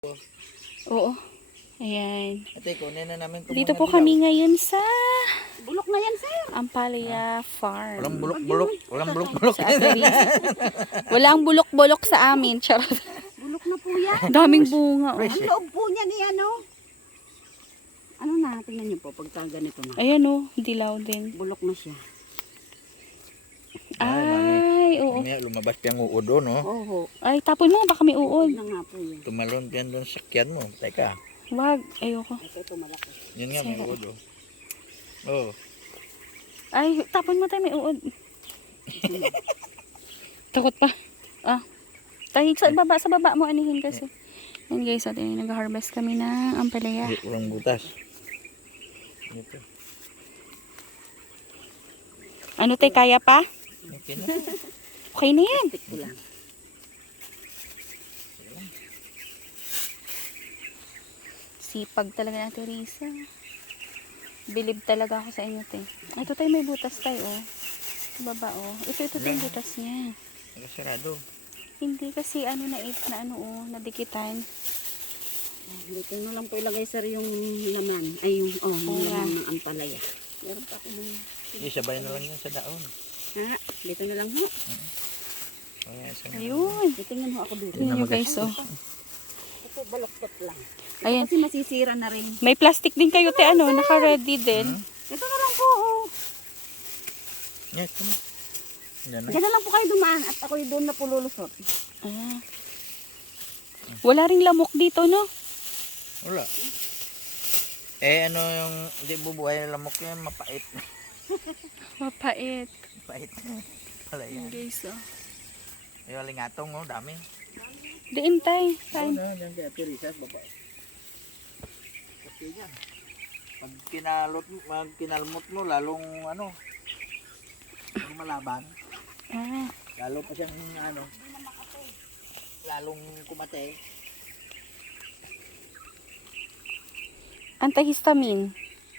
Oo. Ayan. Ate, kunin na namin ito. Dito po kami ngayon sa Bulok na yan, sir. Ampalaya Farm. Walang bulok-bulok. Walang bulok-bulok. Sa Ateris. Walang bulok-bulok sa amin. Charot. Bulok na po yan. Daming bunga. Oh. Ang loob po niya ni ano. Ano na, tingnan niyo po pagka ganito na. Ayan oh, dilaw din. Bulok na siya. Ay, oo. Mamaya lumabas pa yung uod doon, no? Oo. Ay, tapon mo, baka may uod. Na nga po yun. Tumalon pa yan doon sa sakyan mo. Teka. Wag, ayoko. Ito malaki. Yun nga, may uod, oh. Oh. Ay, tapon mo tayo, may uod. Takot pa. Ah. Tayo sa baba mo anihin kasi. Yan guys, atin nag-harvest kami ng ampalaya. Hindi, walang butas. Ito. Ano tayo, kaya pa? Okay na. Okay na yan. Tik ko lang. Sipag talaga na Teresa. Bilib talaga ako sa inyo, te. Ito tayo, may butas tayo, oh. Sa baba, oh. Ito tayo yung butas niya. Nakasarado. Hindi kasi ano na oh, nadikitan. Dito na lang po ilagay, sir, yung laman. Ay, yung laman ng ampalaya. Meron pa ako ng... Isabay na lang yan sa daon. Ha? Dito na lang ho. Ayan, sa Ayun. Tingnan ho ako dito. Tingnan nyo guys, oh. Ito, baloktot lang. Ayan. Kasi masisira na rin. May plastic din kayo, te, ano, naka-ready din. Ito na lang po, oh. Yan, ito na. Yan na. Diyan na lang po kayo dumaan at ako doon na po lulusot. Ah. Wala ring lamok dito, no? Wala. Eh, ano yung, hindi bubuhay yung lamok yan, mapait. Mapait. Mapait. Wala yan. Guys, oh. Yung alingatong, oh, dami. Diin tay. Oo na, yan kaya Teresas, babae. Kasi yan. Pag kinalmot mo, lalong ano, malaban. Ah. Lalo pa siyang ano, lalong kumate. Antihistamine.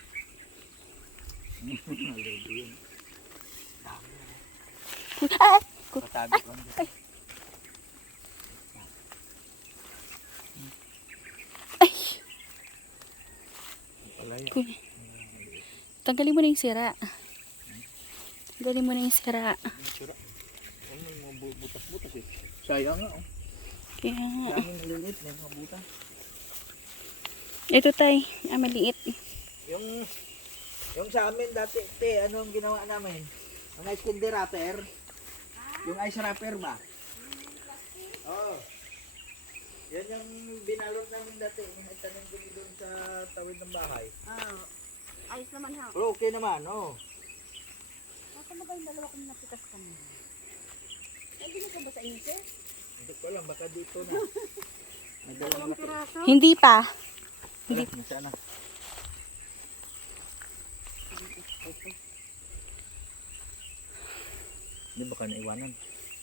Ah! Patago lang dito. Ay. Palaya. Kuy. Tanggalin mo na yung sira. Tanggalin mo na yung sira. Sura. Ano yung mga butas-butas eh. Sayang nga oh. Kaya nga. Daming maliit, may mga butas. Ito tay. Ah, maliit. Yung sa amin dati, te, ano ang ginawa namin? Ang ice candy wrapper. Yung ice wrapper ba? Oo. Yan yung binalot namin dati. Itanim ko doon sa tawid ng bahay. Ayos naman ha. Pero okay naman, oh. Nasa na ba yung dalawa kong napitas kami? Ay, hindi ka ba sa inyo, sir? Hindi ko alam, baka dito na. May dalawang Dalawang laki. piraso? Hindi pa. Hindi. Sana. Hindi baka naiwanan.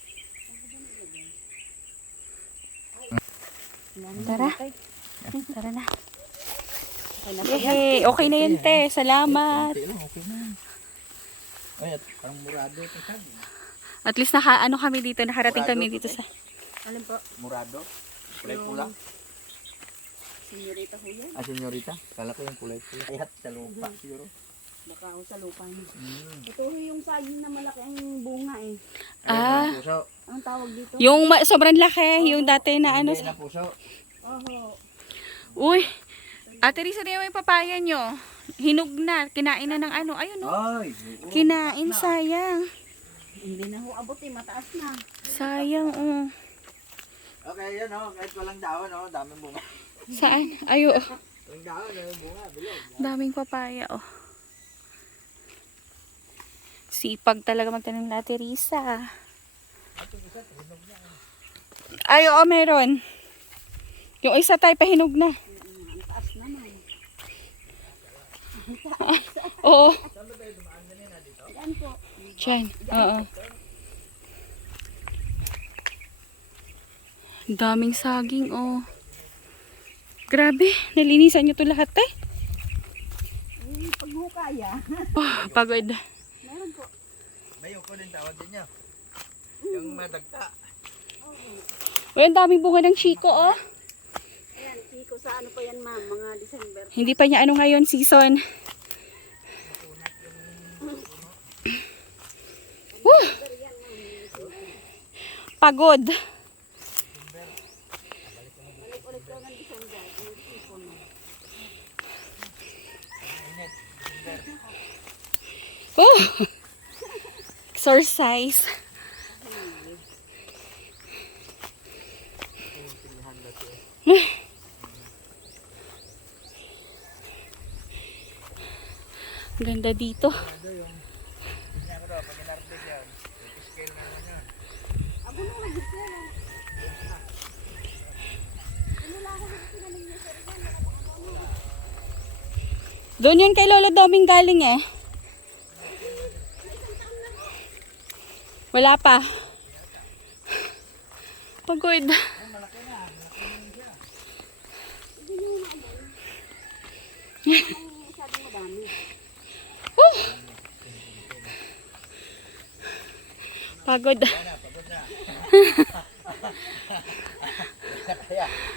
Tara. Tara na. Okay na po yan. Yehey. Okay na yan, te. Salamat. Okay lang, okay na. Ay, at parang murado ito sabi. At least ano kami dito. Nakarating kami dito sa... Alin po? Murado? Kulay pula? Senyorita ho yan. Ah, senyorita? Kala ko yung kulay pula. Ayat sa lupa siguro. Baka ho sa lupa niyo. Mm. Ito ho yung saging na malaki ang bunga eh. Ah. Ayun, puso. Anong tawag dito? Yung sobrang laki. Yung dati na ano. Hindi na puso. Oho. Uy. Ate Risa, na yung papaya nyo. Hinog na. Kinain na ng ano. Ayun o. Ay, oo. Kinain. Sayang. Hindi na ho abot eh. Mataas na. Sayang oh. Okay, yan oh. Kahit walang dahon oh. Daming bunga. Saan? Ayo. Walang dahon, daming bunga. Bilog. Daming papaya oh. Sipag talaga magtanim na Ate Risa. Ay, oo, meron. Yung isa tayo pahinog na. Ang taas naman. Oo. Yan po. Diyan. Oo. Daming saging, oh. Grabe, nalinisan nyo to lahat, eh. Ay, pag ho kaya. Oh, pagod. Meron po. May uko din tawag din niya. Yung madagta. Uy, ang daming bunga ng chiko, oh. Ayan, Hindi ko sa ano pa yan ma'am, mga December. Hindi pa niya ano ngayon, season. Woo! Pagod. Balik-ulit daw ng December. Yung sipon mo. Oh! Exercise. Ganda dito. Ano yung tingnan ko daw, pag inarvest yan, scale na naman yan. Abo nung nag-isya yan. Doon yun kay Lolo Doming galing eh. Wala pa. Pagod. Malaki na siya. Masyadong madami. Woo! Pagod. Pagod na. Kaya,